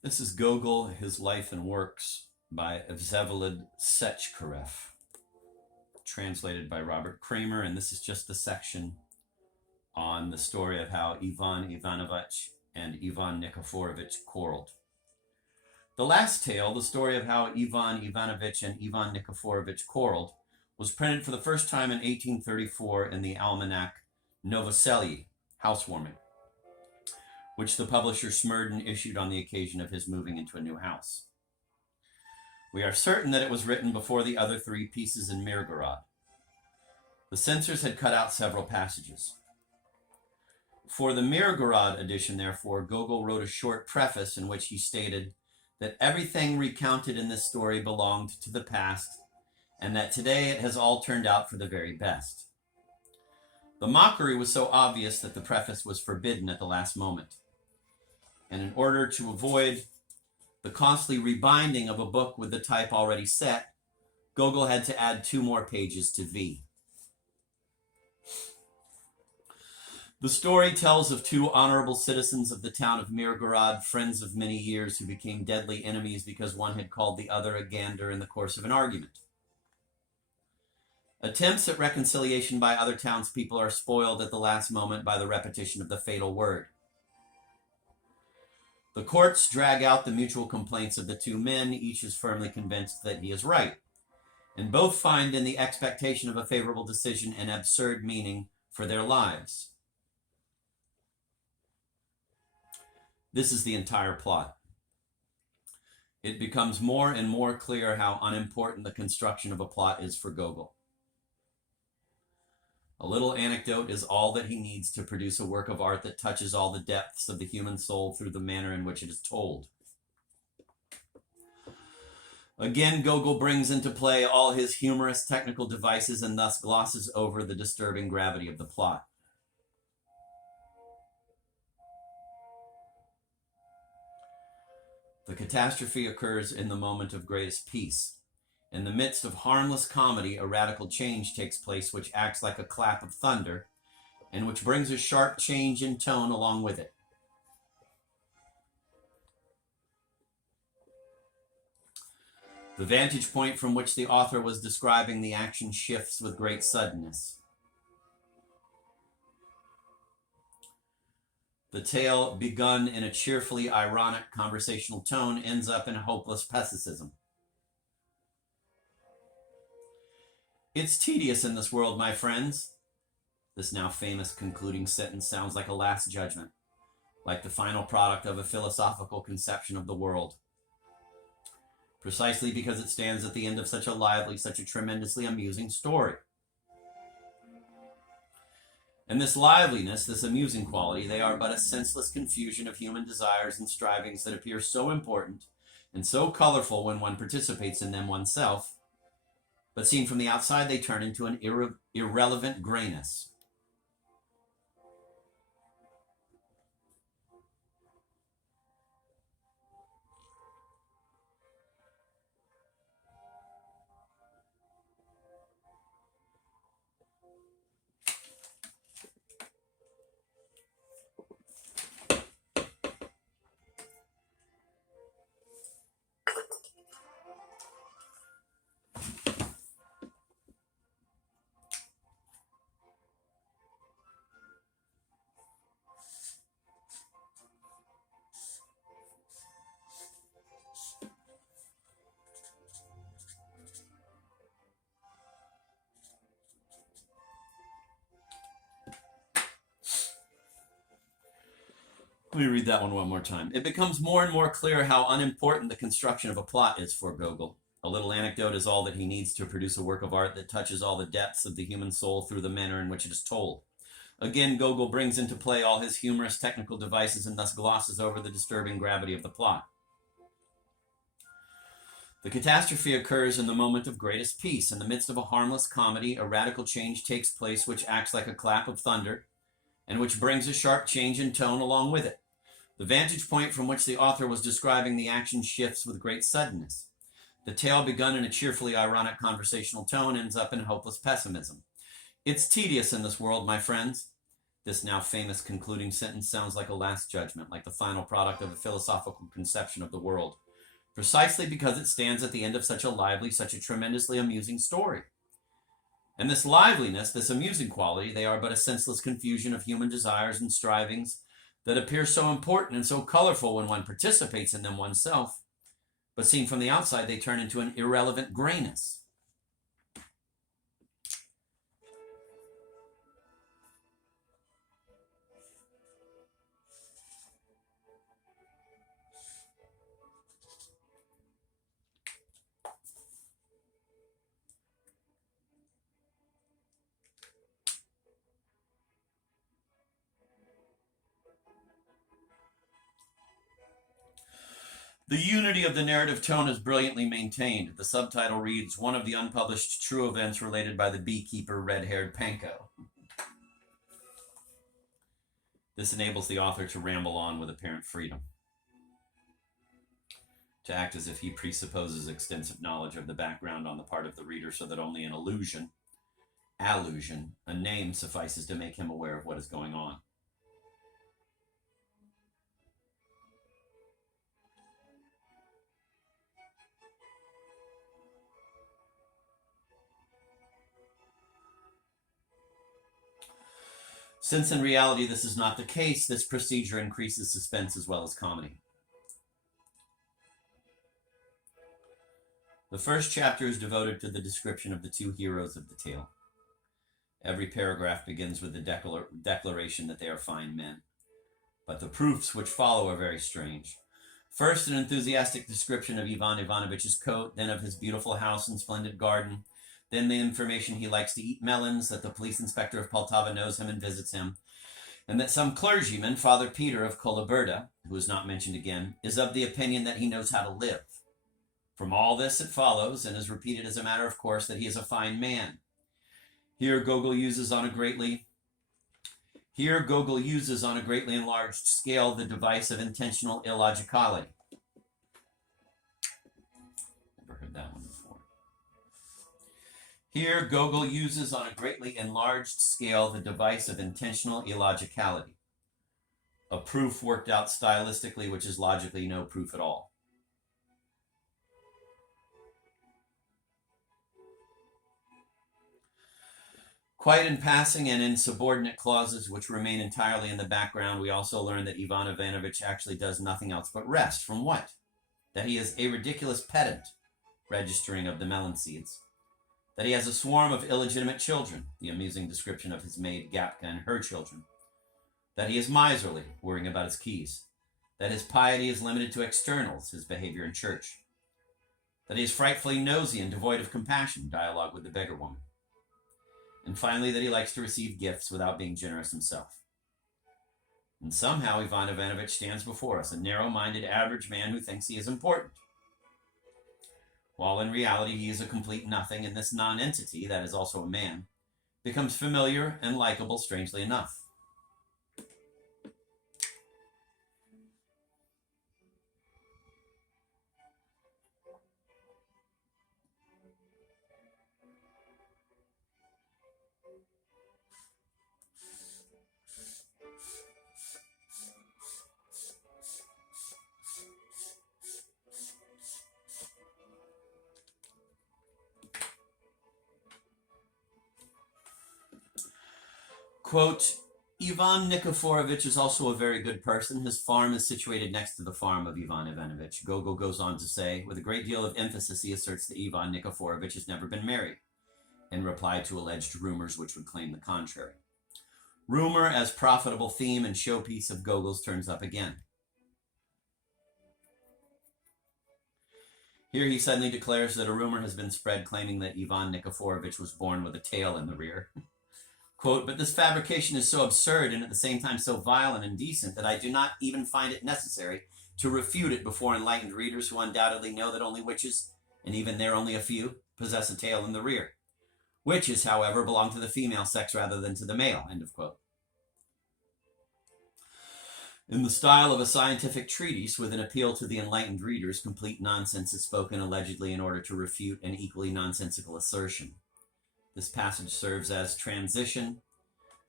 This is Gogol, His Life and Works by Vsevolod Setchkarev, translated by Robert Kramer, and this is just the section on the story of how Ivan Ivanovich and Ivan Nikiforovich quarreled. The last tale, the story of how Ivan Ivanovich and Ivan Nikiforovich quarreled, was printed for the first time in 1834 in the almanac Novoseliye, Housewarming, which the publisher Smerdon issued on the occasion of his moving into a new house. We are certain that it was written before the other three pieces in Mirgorod. The censors had cut out several passages. For the Mirgorod edition, therefore, Gogol wrote a short preface in which he stated that everything recounted in this story belonged to the past and that today it has all turned out for the very best. The mockery was so obvious that the preface was forbidden at the last moment. And in order to avoid the costly rebinding of a book with the type already set, Gogol had to add 2 more pages to V. The story tells of 2 honorable citizens of the town of Mirgorod, friends of many years, who became deadly enemies because one had called the other a gander in the course of an argument. Attempts at reconciliation by other townspeople are spoiled at the last moment by the repetition of the fatal word. The courts drag out the mutual complaints of the 2 men. Each is firmly convinced that he is right, and both find in the expectation of a favorable decision an absurd meaning for their lives. This is the entire plot. It becomes more and more clear how unimportant the construction of a plot is for Gogol. A little anecdote is all that he needs to produce a work of art that touches all the depths of the human soul through the manner in which it is told. Again, Gogol brings into play all his humorous technical devices and thus glosses over the disturbing gravity of the plot. The catastrophe occurs in the moment of greatest peace. In the midst of harmless comedy, a radical change takes place which acts like a clap of thunder and which brings a sharp change in tone along with it. The vantage point from which the author was describing the action shifts with great suddenness. The tale, begun in a cheerfully ironic conversational tone, ends up in hopeless pessimism. It's tedious in this world, my friends. This now famous concluding sentence sounds like a last judgment, like the final product of a philosophical conception of the world. Precisely because it stands at the end of such a lively, such a tremendously amusing story. And this liveliness, this amusing quality, they are but a senseless confusion of human desires and strivings that appear so important and so colorful when one participates in them oneself, but seen from the outside, they turn into an irrelevant grayness. Let me read that one more time. It becomes more and more clear how unimportant the construction of a plot is for Gogol. A little anecdote is all that he needs to produce a work of art that touches all the depths of the human soul through the manner in which it is told. Again, Gogol brings into play all his humorous technical devices and thus glosses over the disturbing gravity of the plot. The catastrophe occurs in the moment of greatest peace. In the midst of a harmless comedy, a radical change takes place which acts like a clap of thunder and which brings a sharp change in tone along with it. The vantage point from which the author was describing the action shifts with great suddenness. The tale, begun in a cheerfully ironic conversational tone, ends up in hopeless pessimism. It's tedious in this world, my friends. This now famous concluding sentence sounds like a last judgment, like the final product of a philosophical conception of the world, precisely because it stands at the end of such a lively, such a tremendously amusing story. And this liveliness, this amusing quality, they are but a senseless confusion of human desires and strivings that appear so important and so colorful when one participates in them oneself, but seen from the outside, they turn into an irrelevant grayness. The unity of the narrative tone is brilliantly maintained. The subtitle reads, "One of the unpublished true events related by the beekeeper red-haired Panko." This enables the author to ramble on with apparent freedom, to act as if he presupposes extensive knowledge of the background on the part of the reader, so that only an allusion, a name suffices to make him aware of what is going on. Since in reality this is not the case, this procedure increases suspense as well as comedy. The first chapter is devoted to the description of the two heroes of the tale. Every paragraph begins with the declaration that they are fine men. But the proofs which follow are very strange. First, an enthusiastic description of Ivan Ivanovich's coat, then of his beautiful house and splendid garden, then the information he likes to eat melons, that the police inspector of Poltava knows him and visits him, and that some clergyman, Father Peter of Koloberda, who is not mentioned again, is of the opinion that he knows how to live. From all this it follows, and is repeated as a matter of course, that he is a fine man. Here Gogol uses on a greatly enlarged scale the device of intentional illogicality. Never heard that one before. Here Gogol uses on a greatly enlarged scale the device of intentional illogicality, a proof worked out stylistically which is logically no proof at all. Quite in passing and in subordinate clauses which remain entirely in the background, we also learn that Ivan Ivanovich actually does nothing else but rest. From what? That he is a ridiculous pedant, registering of the melon seeds. That he has a swarm of illegitimate children, the amusing description of his maid Gapka and her children. That he is miserly, worrying about his keys. That his piety is limited to externals, his behavior in church. That he is frightfully nosy and devoid of compassion, dialogue with the beggar woman. And finally, that he likes to receive gifts without being generous himself. And somehow Ivan Ivanovich stands before us, a narrow-minded average man who thinks he is important, while in reality he is a complete nothing, and this non-entity, that is also a man, becomes familiar and likable, strangely enough. Quote, Ivan Nikiforovich is also a very good person. His farm is situated next to the farm of Ivan Ivanovich. Gogol goes on to say, with a great deal of emphasis, he asserts that Ivan Nikiforovich has never been married, in reply to alleged rumors which would claim the contrary. Rumor as profitable theme and showpiece of Gogol's turns up again. Here he suddenly declares that a rumor has been spread claiming that Ivan Nikiforovich was born with a tail in the rear. Quote, but this fabrication is so absurd and at the same time so vile and indecent that I do not even find it necessary to refute it before enlightened readers who undoubtedly know that only witches, and even there only a few, possess a tail in the rear. Witches, however, belong to the female sex rather than to the male, end of quote. In the style of a scientific treatise with an appeal to the enlightened readers, complete nonsense is spoken allegedly in order to refute an equally nonsensical assertion. This passage serves as transition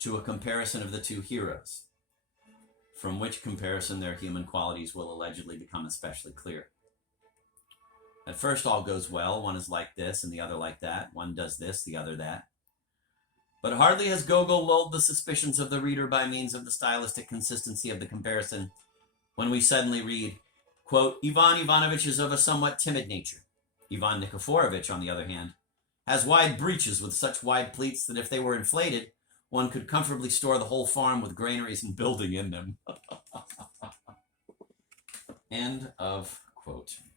to a comparison of the two heroes, from which comparison their human qualities will allegedly become especially clear. At first, all goes well. One is like this and the other like that. One does this, the other that. But hardly has Gogol lulled the suspicions of the reader by means of the stylistic consistency of the comparison when we suddenly read, quote, Ivan Ivanovich is of a somewhat timid nature. Ivan Nikiforovich, on the other hand, has wide breeches with such wide pleats that if they were inflated, one could comfortably store the whole farm with granaries and building in them. End of quote.